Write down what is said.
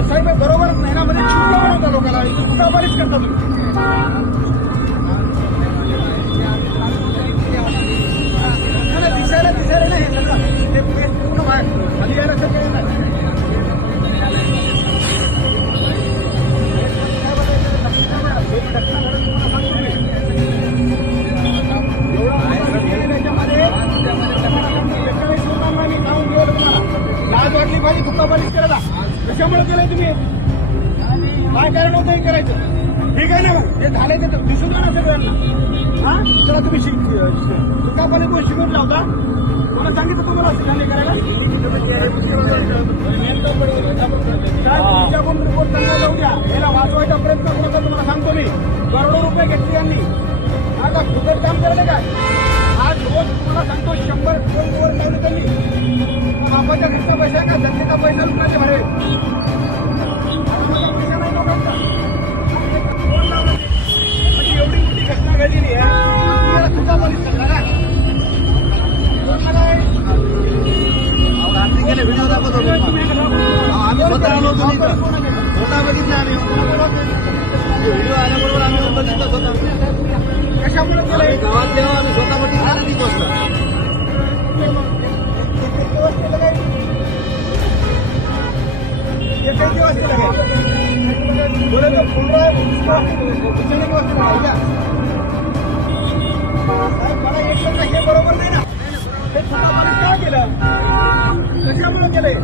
साहेब बरोबरच नाही ना, म्हणजे शिवसेना होता लोकांना तुकाबारीच करता तुम्ही दिसायला नाही हे पूर्ण खाली यायला शक्य नाही. लाज वाटली पाहिजे तुकाबारीच करायला. कशामुळे केलंय तुम्ही? काय कारण होतं हे करायचं? ठीक आहे ना, मग ते झाले ते दिसून द्या ना सगळ्यांना. हा चला तुम्ही तुकाबारी कोण शिकून लावता? मला सांगितलं तुम्हाला असं झाले करायला. तुमच्याकडून रिपोर्ट त्यांना जाऊ द्या. याला वाचवायचा प्रयत्न करू नका. तुम्हाला सांगतो मी, करोडो रुपये घेतले यांनी. आता फुकट काम करले काय? आज रोज तुम्हाला सांगतो 100 वर लावले त्यांनी. बापाच्या घरचा पैसा आहे का? जनतेचा पैसा लुटायचे भरे. पैसा नाही लोकांचा. म्हणजे एवढी मोठी घटना घडलेली आहे, तुम्हाला तुकाबारीच करणार आहे. आम्ही गेले व्हिडिओ दाखवत होतो. आम्ही स्वतः आलो होतो, स्वतः बघितलं आम्ही. व्हिडिओ आल्याबरोबर आम्ही बघितलं स्वतः. कशामुळे केलं गावात जेव्हा आम्ही स्वतः बघितलं ना 3 वाजता. एकच दिवस बरोबर बरोबर नाही ना. हे तुकाबारी का केलं? कशामुळे केलंय?